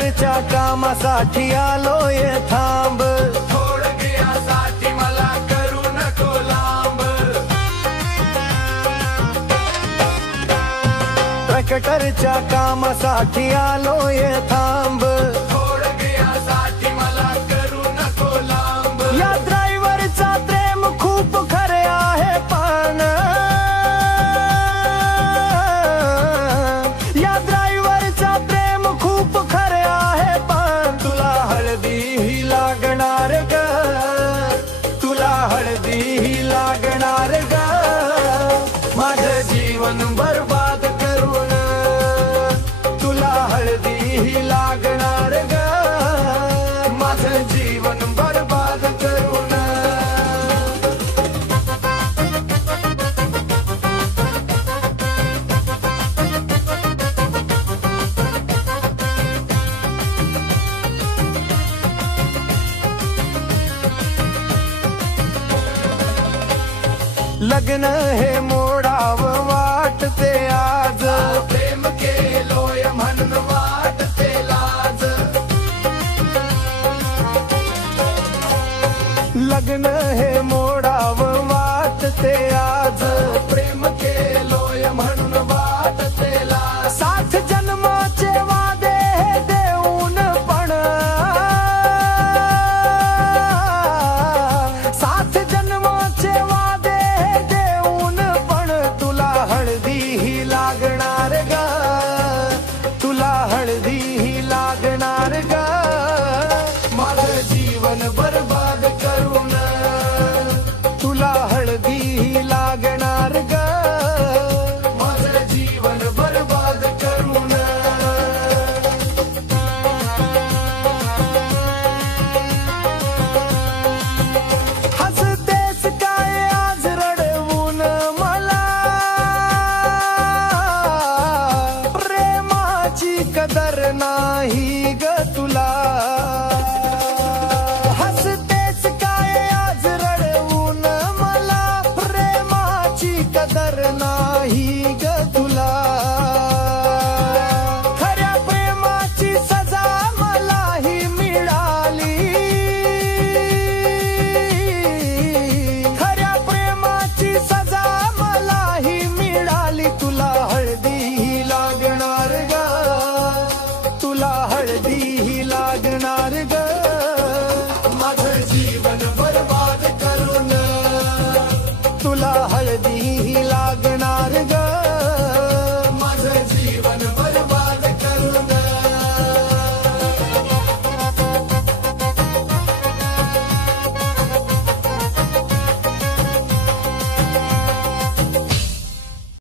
ट्रॅक्टरच्या कामासाठी आलोय थांब, थोडक्यासाठी मला करू नको लांब। ट्रॅक्टरच्या कामासाठी आलोय थांब, थोडक्यासाठी मला करू नको लांब। या ड्रायव्हरचा प्रेम खूप खरे आहे पण, या ड्रायव्हरचा प्रेम खूप खरे आहे पण, तुला हळदी ही लागणार ग, तुला हळदी ही लागणार ग, माझं जीवन बर्बाद करून, तुला हळदी ही लागणार ग, माझं जीवन बर्बाद करून। लग्न हे मोडावं वाटते आज, प्रेम केलोय म्हणून वाटते लाज। लग्न हे मोडावं वाटते आज, प्रेम केलोय म्हणून वाटते लाज। सात जन्माचे वादे हे देऊन पण, सात जन्माचे वादे हे देऊन पण, तुला हळदी ही लागणार ग, तुला हळदी ही लागणार ग, माझं जीवन बर्बाद करून, तुला हळदी ही लागणार ग, माझं जीवन बर्बाद करून। हसतेस काय आज रडवून मला, प्रेमाची कदर नाही ग तुला, हसतेस काय आज रडवून मला, प्रेमाची कदर नाही ग तुला, खऱ्या प्रेमाची सजा मलाही मिळाली, खऱ्या प्रेमाची सजा मलाही मिळाली, तुला हळदी ही लागणार ग, तुला हळदी ही लागणार ग, माझं जीवन बर्बाद करून, तुला हळदी ही